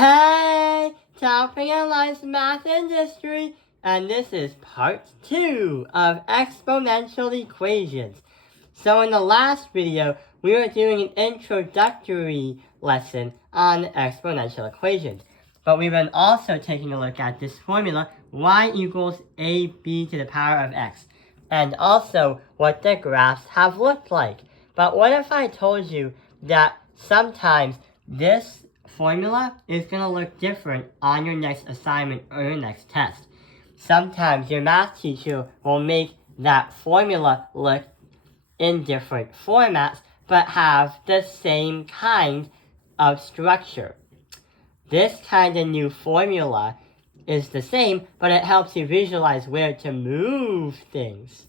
Hey, Topping and Life's Math and History, and this is part 2 of exponential equations. So in the last video, we were doing an introductory lesson on exponential equations. But we've been also taking a look at this formula, y equals ab to the power of x, and also what the graphs have looked like. But what if I told you that sometimes this formula is going to look different on your next assignment or your next test? Sometimes your math teacher will make that formula look in different formats, but have the same kind of structure. This kind of new formula is the same, but it helps you visualize where to move things.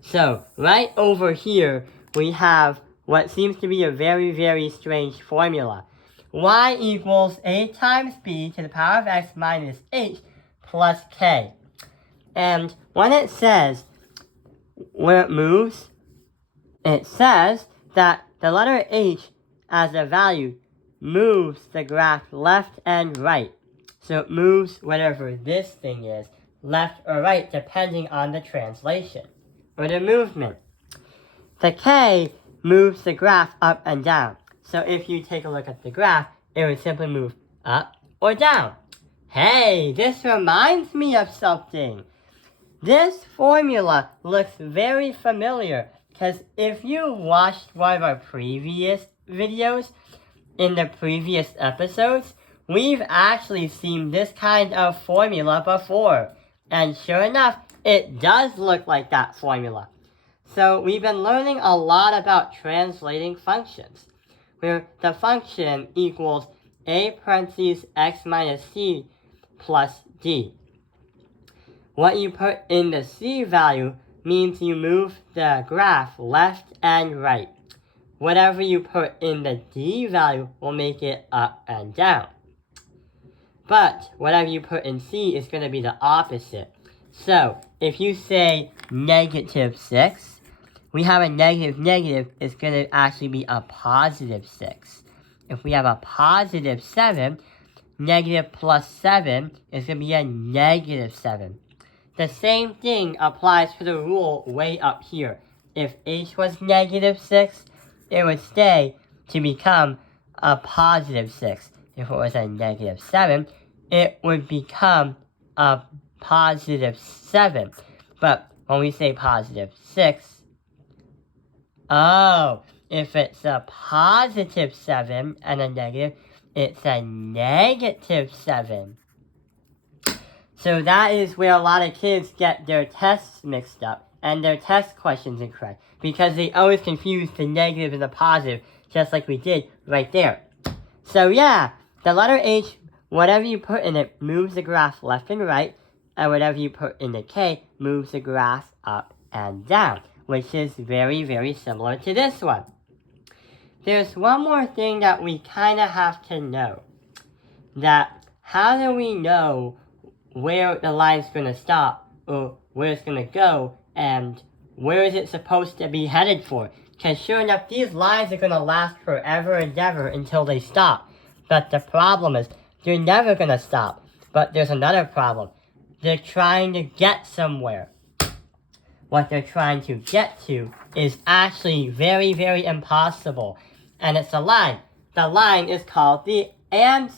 So, right over here, we have what seems to be a very, very strange formula. Y equals a times b to the power of x minus h plus k. And when it says where it moves, it says that the letter h as a value moves the graph left and right. So it moves whatever this thing is, left or right, depending on the translation or the movement. The k moves the graph up and down. So if you take a look at the graph, it would simply move up or down. Hey, this reminds me of something. This formula looks very familiar because if you watched one of our previous videos in the previous episodes, we've actually seen this kind of formula before. And sure enough, it does look like that formula. So we've been learning a lot about translating functions, where the function equals a parentheses x minus c plus d. What you put in the c value means you move the graph left and right. Whatever you put in the d value will make it up and down. But whatever you put in c is going to be the opposite. So if you say negative 6, we have a negative, it's going to actually be a positive 6. If we have a positive 7, negative plus 7 is going to be a negative 7. The same thing applies to the rule way up here. If h was negative 6, it would stay to become a positive 6. If it was a negative 7, it would become a positive 7. But when we say positive 6, if it's a positive 7 and a negative, it's a negative 7. So that is where a lot of kids get their tests mixed up and their test questions incorrect, because they always confuse the negative and the positive, just like we did right there. So yeah, the letter H, whatever you put in it, moves the graph left and right, and whatever you put in the K moves the graph up and down, which is very, very similar to this one. There's one more thing that we kind of have to know. That how do we know where the line's going to stop, or where it's going to go, and where is it supposed to be headed for? Because sure enough, these lines are going to last forever and ever until they stop. But the problem is, they're never going to stop. But there's another problem. They're trying to get somewhere. What they're trying to get to is actually very, very impossible. And it's a line. The line is called the asymptote.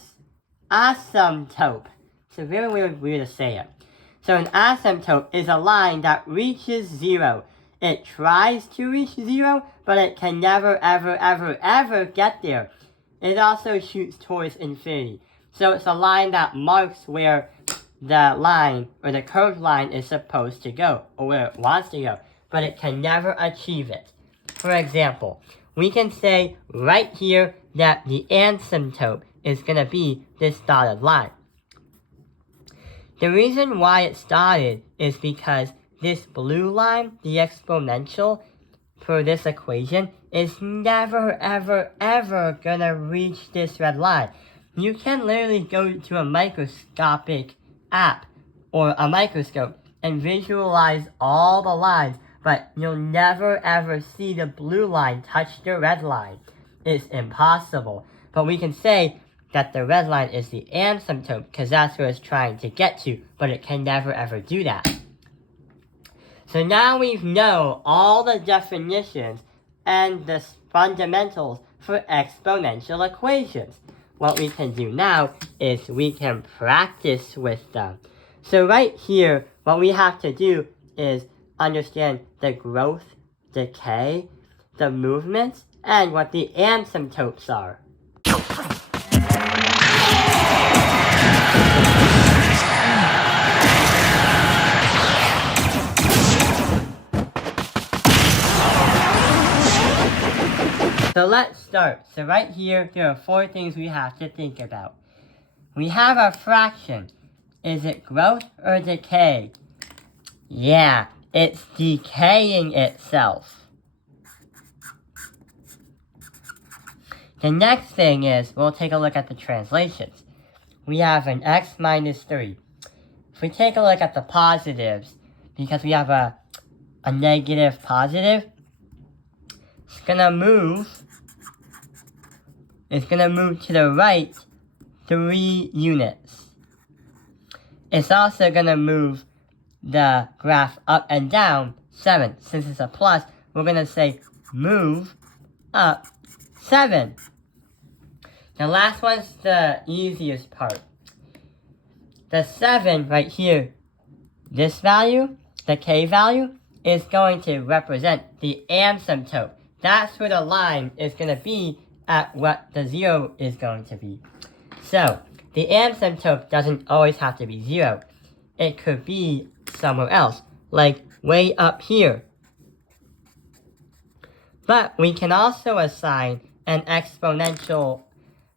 It's a very weird way to say it. So an asymptote is a line that reaches 0. It tries to reach 0, but it can never, ever, ever, ever get there. It also shoots towards infinity. So it's a line that marks where the line, or the curved line, is supposed to go, or where it wants to go, but it can never achieve it. For example, we can say right here that the asymptote is going to be this dotted line. The reason why it started is because this blue line, the exponential, for this equation, is never, ever, ever going to reach this red line. You can literally go to a microscopic app or a microscope and visualize all the lines, but you'll never ever see the blue line touch the red line. It's impossible. But we can say that the red line is the asymptote because that's what it's trying to get to, but it can never ever do that. So now we know all the definitions and the fundamentals for exponential equations. What we can do now is we can practice with them. So right here, what we have to do is understand the growth, decay, the movements, and what the asymptotes are. So let's start. So right here, there are 4 things we have to think about. We have our fraction. Is it growth or decay? Yeah, it's decaying itself. The next thing is, we'll take a look at the translations. We have an x minus 3. If we take a look at the positives, because we have a negative positive, it's gonna move to the right 3 units. It's also gonna move the graph up and down 7. Since it's a plus, we're gonna say move up 7. The last one's the easiest part. The 7 right here, this value, the k value, is going to represent the asymptote. That's where the line is going to be at what the 0 is going to be. So, the asymptote doesn't always have to be 0. It could be somewhere else, like way up here. But we can also assign an exponential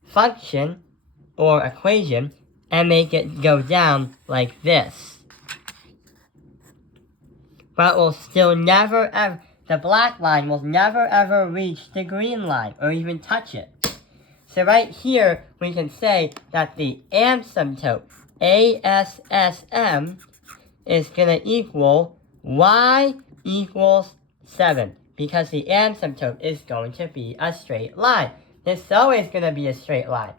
function or equation and make it go down like this. But we'll still never ever, the black line will never ever reach the green line or even touch it. So right here, we can say that the asymptote, ASSM, is going to equal y equals 7. Because the asymptote is going to be a straight line. It's always going to be a straight line.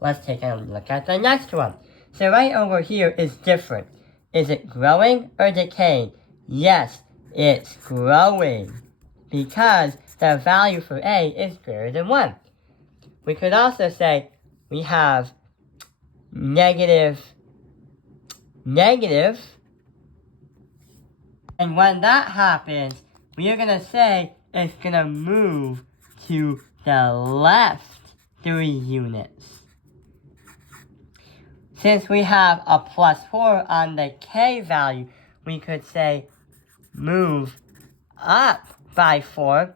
Let's take a look at the next one. So right over here is different. Is it growing or decaying? Yes, it's growing. Because the value for a is greater than 1. We could also say we have negative. And when that happens, we are going to say it's going to move to the left 3 units. Since we have a plus 4 on the k value, we could say move up by 4.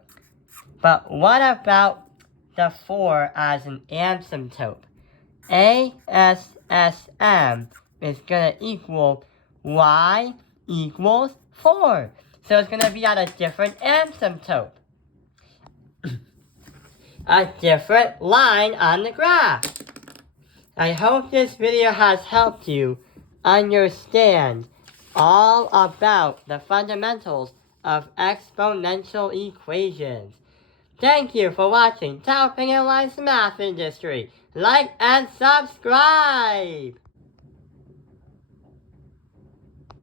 But what about the 4 as an asymptote? ASSM is going to equal y equals 4. So it's going to be at a different asymptote. A different line on the graph. I hope this video has helped you understand all about the fundamentals of exponential equations. Thank you for watching Taoping Airlines Math Industry. Like and subscribe!